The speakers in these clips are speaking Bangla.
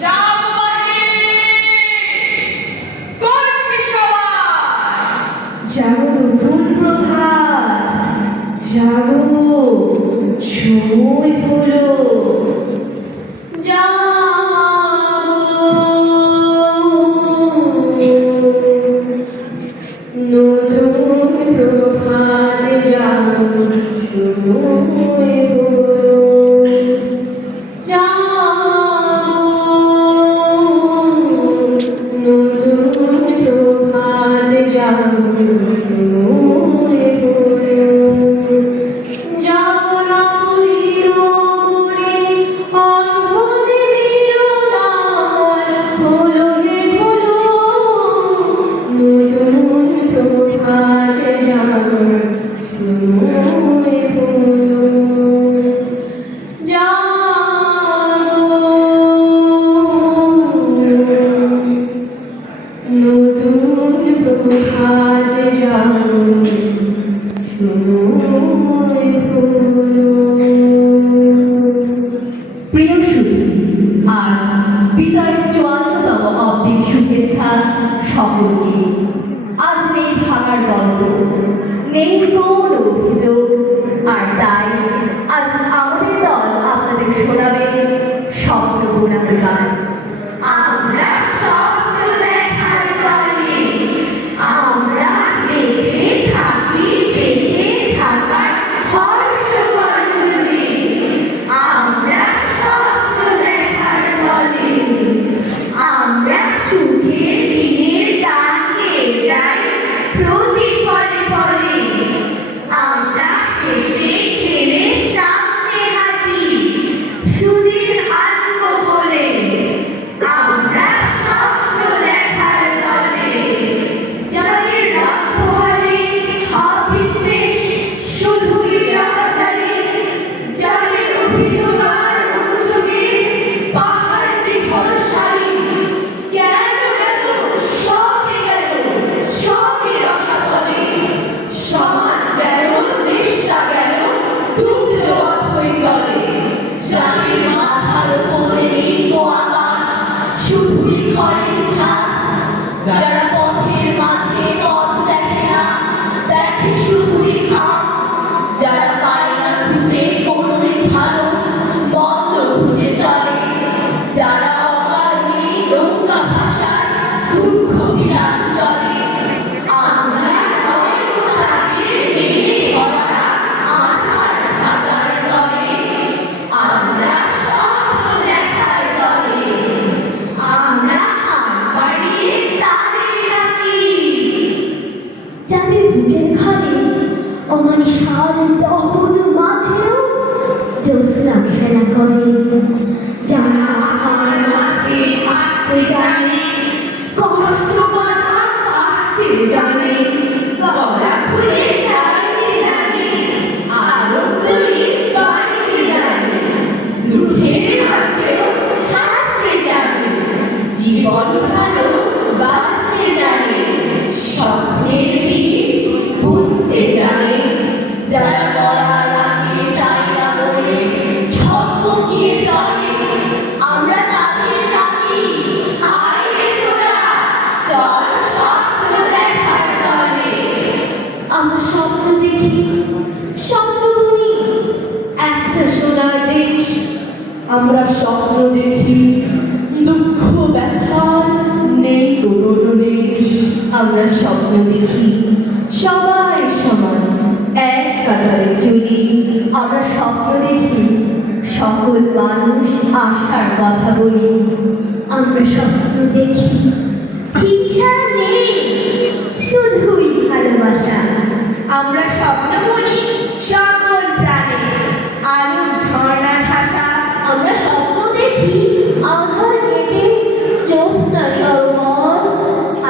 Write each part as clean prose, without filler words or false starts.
জাগো নতুন প্রভাত, জাগো, সময় হলো। নতুন প্রভাত, জাগো, সময় হলো। নতুন প্রভাত, জাগো, সময় হলো। জাগো না করে অন্ধদেবের দ্বার হলো হে হলো। নতুন প্রভাত, জাগো, সময় হলো। নতুন প্রভাত, জাগো, সময় হলো। প্রিয় সুধী, আজ বিজয়ের ৫৪তম অব্দির শুভেচ্ছা সকলকে। আজ নেই ভাঙার গল্প, নেই কোন অভিযোগ, আর তাই আজ আমাদের দল আপনাদের শোনাবে স্বপ্ন বোনার গান। আমরা স্বপ্ন দেখার দলে, আমরা বেঁচে থাকি, বেঁচে থাকার হর্ষ গর্বে। আমরা স্বপ্ন দেখার দলে, আমরা সুখের দিনের গান গেয়ে যাই প্রতি পলে পলে। আমরা হেসে খেলে সামনে হাঁটি সুদিন আনব বলে। আমরা স্বপ্ন দেখার দলে, জলের রক্তহলে অবিদ্বেষ শুধুই রাজারে। জলের অভিযোগ আর অনুযোগে পাহাড় দীঘল সারি। গেল গেল সবে গেল সবে রসাতলে। সমাজ গেল, দেশটা গেল, ডুবলো অথই তলে। যাদের মাথার উপরে নেই গো আকাশ, শুধুই ঘরের ছাদ। যারা পথের মাঝে পথ দেখে না, দেখে শুধুই ঘাম। যারা পায় না খুঁজে কোনোই ভালো, বন্ধ খুঁজে চলে। যারা অকারণে নৌকা ভাষায় দুঃখ বিলাস চলে। আমরা নয় গো তাদের রেগে ভরা আধার সাদার দলে। আমরা স্বপ্ন দেখার দলে, আমরা হাত বাড়িয়ে তাদের ডাকি। যাদের বুকের ঘরে অমানিসার দহন মাঝেও জ্যোৎস্না খেলা করে। যারা আমার মাঝে হাঁটতে জানে, কষ্ট বাধা কাটতে জানে। গলা খুলে গাইতে জানে, আনন্দে বাড়তে জানে। দুঃখের মাঝেও হাসতে জানে, জীবন ভালো বাঁচতে জানে। স্বপ্নের বীজ বুনতে জানে। যারা মরার আগে চায় না মরে, ঝকমকিয়ে চলে। আমরা তাদের ডাকি, আয় রে তোরা, চল স্বপ্ন দেখার দলে। আমরা স্বপ্ন দেখি, স্বপ্ন বুনি, একটা সোনার দেশ। আমরা স্বপ্ন দেখি, দুঃখ ব্যথার নেই কোনো লেশ। আমরা স্বপ্ন দেখি, সবাই সমান, এক কাতারে চলি। আমরা স্বপ্ন দেখি, সকল মানুষ আশার কথা বলি। আমরা স্বপ্ন দেখি, হিংসা নেই, শুধুই ভালোবাসা। আমরা স্বপ্ন বলি সকল প্রাণে, আলোর ঝর্ণা ঠাসা। আমরা স্বপ্ন দেখি, আধার কেটে জ্যোৎস্না সরোবর।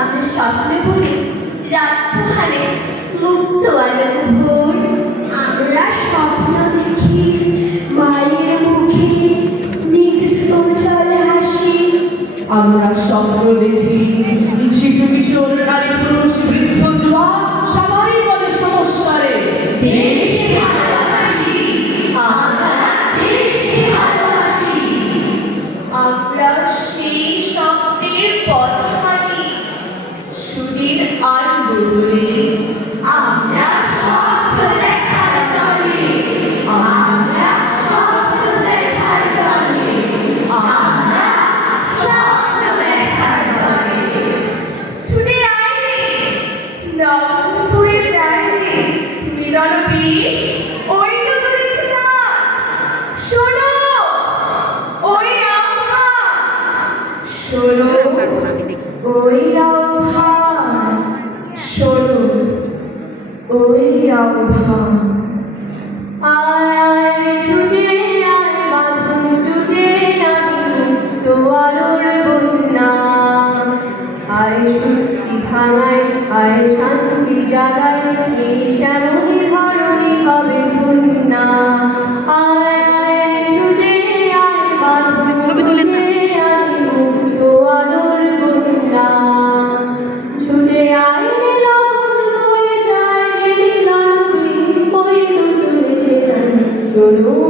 আমরা স্বপ্ন বলি রাত পোহালে মুক্ত আলোর ভোর। আমরা স্বপ্ন দেখি, মায়ের মুখে স্নিগ্ধ চলে হাসি। আমরা স্বপ্ন দেখি, শিশু কিশোর নারী পুরুষ বৃদ্ধ জোয়ান সবাই বলে সমস্যারে দেশকে ভালোবাসি। আমরা দেশকে ভালোবাসি। আমরা আয় আয় শান্তি জাগায় এই শ্যামলী ধরণী হবে ধন্যা আয় আয় ছুটে আয় বাঁধন ছুটে আয় মুক্ত আলোর বন্যা ছুটে আয় রে লগন বয়ে যায় রে মিলন ওই তো তুলেছে শোনো